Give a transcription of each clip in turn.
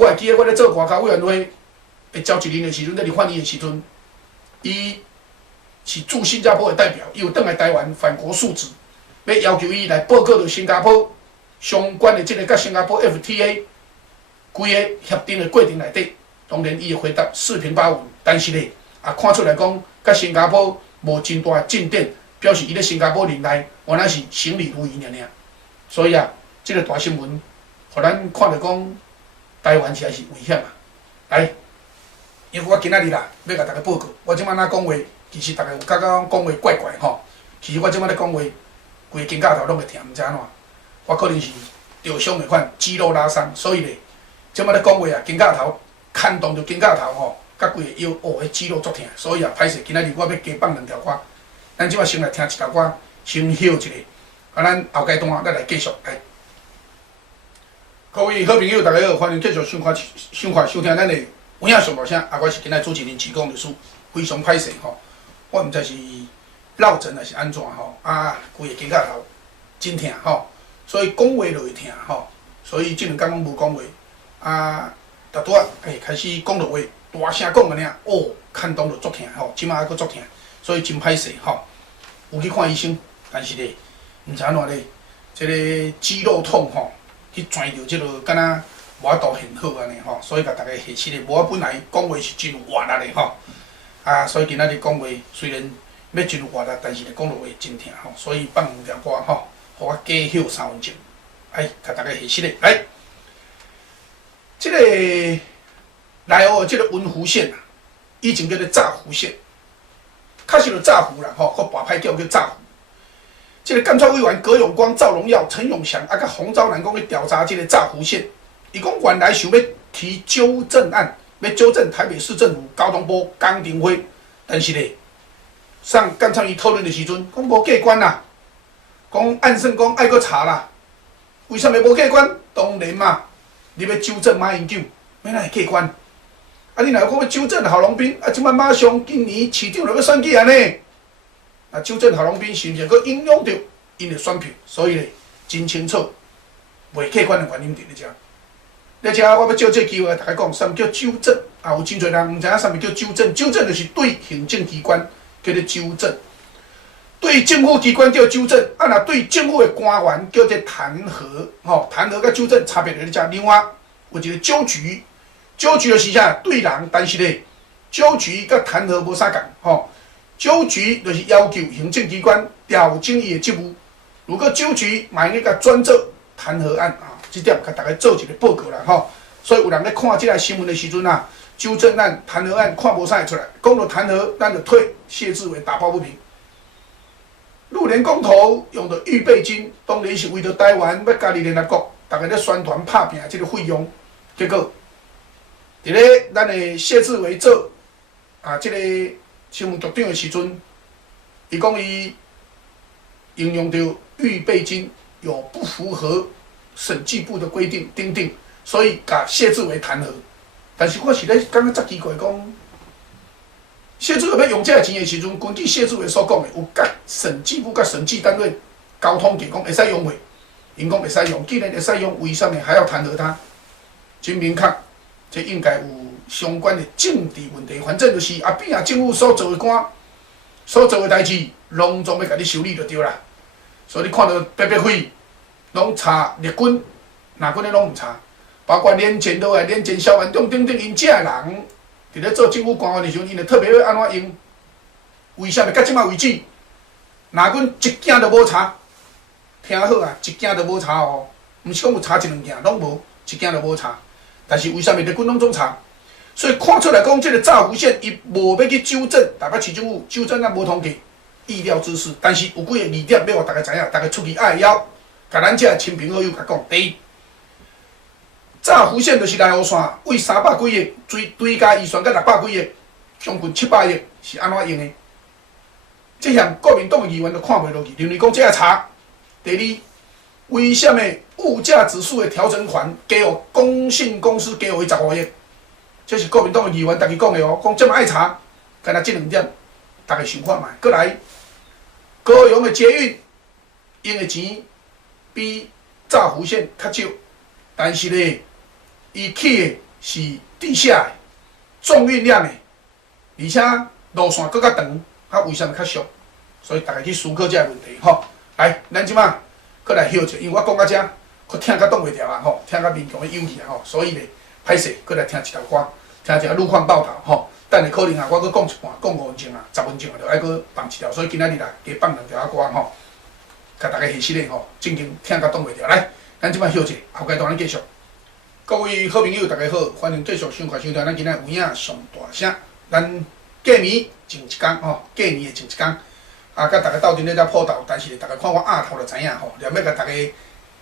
我会记得我咧做外交委员会会召集人的时阵，咧立法院的时阵，伊是驻新加坡的代表，伊有倒来台湾反国述职，要要求伊来报告到新加坡相关的即个甲新加坡 FTA 规个协定的过程内底。当然，伊的回答四平八稳，但是咧，也看出来讲，甲新加坡无真大进展，表示伊咧新加坡任内原来是行礼如仪尔。所以啊，即个大新闻，互咱看着讲。台湾实在是危险啊！来，因为我今仔日啦，要甲大家报告。我即摆哪讲话，其实大家有感觉讲话怪怪吼。其实我即摆咧讲话，规个肩胛头拢会疼，毋知安怎。我可能是着伤的款肌肉拉伤，所以咧，即摆咧讲话啊，肩胛头牵动着肩胛头吼，甲规个腰迄肌肉足疼，所以啊，歹势。今仔日我要加放2条歌，咱即摆先来听一条歌，先休一下，啊，咱后阶段咱来继续来。各位好朋友，大家好，欢迎继续收看收听咱的有影上大声。啊，我是今仔主持人启功律师，非常歹势吼，我毋知是落枕还是安怎吼，啊，规个肩胛头真疼吼，所以讲话就会疼吼，所以即2天拢无讲话，啊，逐拄开始讲落话，大声讲个尔，牵动就足疼吼，即马还佫足疼，所以真歹势吼，有去看医生，但是咧，毋知安怎咧，即个肌肉痛吼。去钻着即落，敢若无法度很好安尼吼，所以甲大家下试咧。无我本来讲话是真有活力的吼，啊，所以今仔日讲话虽然要真有活力，但是咧讲落话真疼吼，所以放2条歌吼，互我加休3分钟，哎，甲大家下试咧。来，即个内湖即个文湖线啊，以前叫做乍湖线，确实就乍湖啦吼，或跋歹叫乍湖。这个监察委员葛永光、赵荣耀、陈永祥，啊，甲洪昭南讲去调查这个乍湖线，伊讲原来想要提纠正案，要纠正台北市政府交通部工程会，但是咧，上监察院讨论的时阵，讲无过关啦，讲按算讲爱搁查啦，为什么无过关？当然嘛，你要纠正马英九，要哪会过关？啊，你若讲要纠正郝龙斌，啊，即摆马上今年市长就要选举安尼。啊，纠正郝龙斌是毋是佫影响到因的选票？所以咧，真清楚袂客观的原因伫咧遮。咧遮我要借这机会大家讲，啥物叫纠正？啊，有真侪人毋知影啥物叫纠正。纠正就是对行政机关叫做纠正，对政府机关叫纠正，啊，若对政府的官员叫做弹劾。吼，弹劾甲纠正差别在咧遮。另外有一个纠举，纠举就是啥对人，但是咧，纠举甲弹劾无啥共，吼。纠举就是要求行政机关调整伊的职务，如果纠举嘛应该甲转做弹劾案啊，这点甲大家做一个报告啦吼。所以有人咧看即个新闻的时阵啊，纠正案、弹劾案看无啥会出来，讲到弹劾，咱就退谢志伟打抱不平。陆联公投用的预备金，当然是为着台湾要加入联合国，大家咧宣传拍拼即个费用，结果伫咧咱的谢志伟做啊，即个。新闻局长的时阵，伊讲伊应用到预备金有不符合审计部的规定订定，所以甲谢志伟弹劾。但是我是咧感觉足奇怪，讲谢志伟要用这个钱的时阵，根据谢志伟所讲的，有甲审计部甲审计单位沟通过，讲会使用未？因讲会使用，既然会使用，为什么还要弹劾他？真明确，这应该有。相关的政治问题，反正就是后边政府所做的官、所做的代志，拢总要甲你修理就对啦。所以你看到白白费，拢查立军，哪军的拢唔查，包括连前都连前消防长等等，因这人伫咧做政府官员的时候，因就特别要安怎用？为什么到即马为止，哪军一件都无查？听好啊，一件都无查哦，毋是讲有查一两件，拢无，一件都无查。但是为什么立军拢总查？所以看出来讲，这个乍湖线伊无要去纠正，台北市政府纠正案无通过，意料之事。但是有几个疑点要互大家知影，大家出去爱晓，甲咱这亲朋好友甲讲。第一，乍湖线就是内湖线，为300几亿追加预算，甲600几亿，将近700亿是安怎用的？这项国民党议员都看袂落去，认为讲这要查。第二，为什么物价指数的调整款给予公信公司给予15亿？这是国民党的议员家己讲的哦，讲这么爱查，干那这2点，大家想看卖。过来，高雄的捷运用的钱比乍湖线较少，但是咧，伊起的是地下的、重运量的，而且路线更较长，啊，为什么较俗？所以大家去思考这个问题吼。来，咱即马搁来休者，因为我讲到遮，搁听甲挡袂牢啊吼，听甲面强的忧气啊吼，所以咧，歹势，搁来听一条歌，听一下路况报道吼。等下可能啊，我搁讲一半，讲5分钟啊，10分钟啊，就爱搁放一条，所以今仔日啊，加放2条歌吼，甲大家下息咧吼，正经听甲挡袂牢。来，咱即摆休者，后阶段咱继续。各位好朋友，大家好，欢迎继续收看收听咱今仔有影上大声。咱过年前一天吼，过年的前一天，啊，甲大家斗阵咧遮破头，但是大家看我额头就知影吼，连要甲大家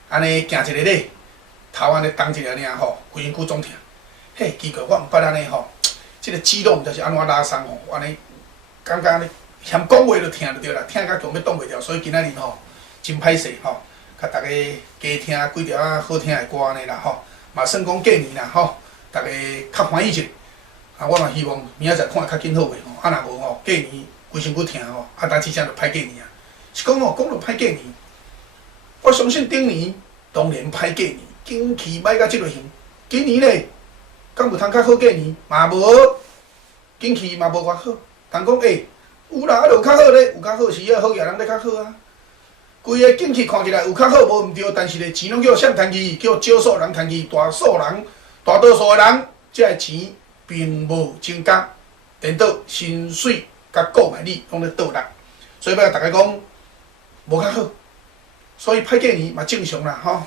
安尼行一个咧，头安尼动一下尔吼，规身躯总疼。嘿，奇怪，我毋捌安尼吼。即个肌肉毋知是安怎拉伤吼，安尼感觉安尼嫌讲话就疼就对啦，疼甲强要挡袂牢，所以今仔日吼真歹势吼，甲大家加听几条好听的歌安尼啦吼，嘛算讲过年啦吼，大家较欢喜者，啊我嘛希望明仔载看会较紧好个吼，啊若无吼过年规身躯疼吼，啊当真正就歹过年啊，是讲吼讲到歹过年，我相信顶年当然歹过年，景气歹到即落形，今年咧。敢有通较好过年？嘛无，景气嘛无偌好。人讲有啦，就有较好咧，有较好时啊，好业人咧较好啊。规个景气看起来有较好，无毋对，但是咧钱拢叫谁趁去？叫少数人趁去，大数人、大多数的人，这个钱并无增加，颠倒薪水甲购买力拢咧倒落，所以要甲大家讲无较好，所以歹过年嘛正常啦吼。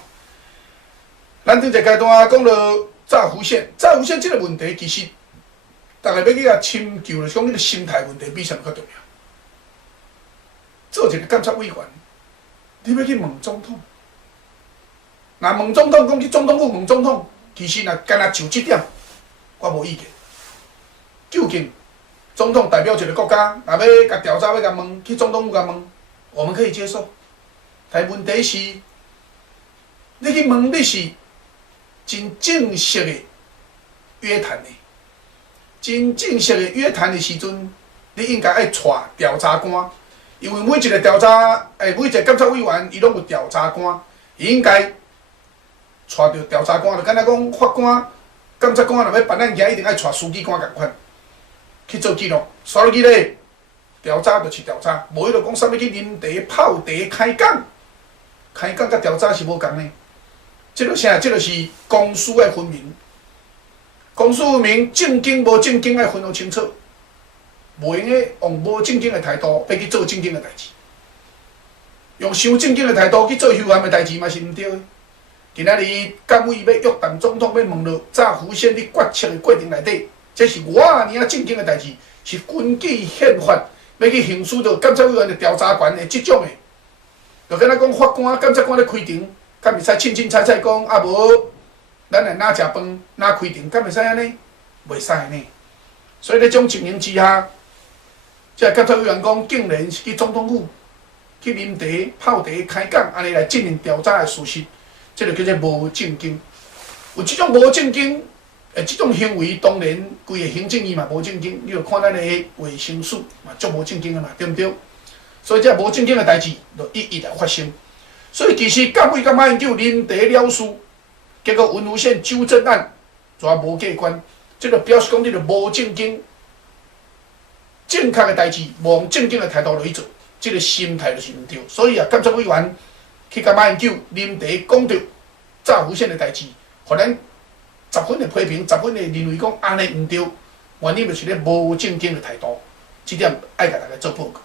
咱顶一个阶段讲到。炸弧线这个问题，其实大家要去深究，就是讲你个心态问题比啥物较重要。做一个监察委员，你要去问总统，若问总统，讲去总统府问总统，其实若干那就这点，我无意见。究竟总统代表一个国家，若要甲调查要甲问，去总统府甲问，我们可以接受。但问题是，你去问你是。真正式的约谈的，真正式的约谈的时阵，你应该爱带调查官，因为每一个调查，每一个监察委员，伊拢有调查官，伊应该带着调查官，就敢若讲法官、监察官若要办案件，一定爱带书记官共款去做记录，刷落去咧，调查就是调查，无迄落讲啥物去啉茶、泡茶、开讲，开讲甲调查是无共的。这个啥？这个是公私爱分明，公私分明，正经无正经爱分得清楚，袂用个用无正经的态度要去做正经的代志，用伤正经的态度去做虚幻的代志嘛是毋对的。今仔日监委要约谈总统，要问到炸弧线你决策的过程内底，这是我尔正经的代志，是根据宪法要去行使着监察委员的调查权的即种的，就敢若讲法官、监察官咧开庭。敢会使凊凊彩彩讲啊无，咱来哪食饭哪开庭，敢会使安尼？袂使安尼。所以咧，种情形之下，这监察委员讲，竟然是去总统府去啉茶、泡茶、开讲，安尼来进行调查的事实，这就叫做无正经。有即种无正经，即种行为，当然规个行政院嘛无正经。你著看咱的卫生署嘛，足无正经的嘛，对毋对？所以这无正经的代志，就一一来发生。所以其实监委甲马英九啉茶了事，结果文湖线纠正案绝无过关，这就表示讲你著无正经，正确的代志无用正经的态度来去做，这个心态就是毋对。所以啊，监察委员去甲马英九啉茶讲到炸弧线的代志，互咱10分的批评，10分的认为讲安尼毋对，原因就是咧无正经的态度，这点爱甲大家做报告。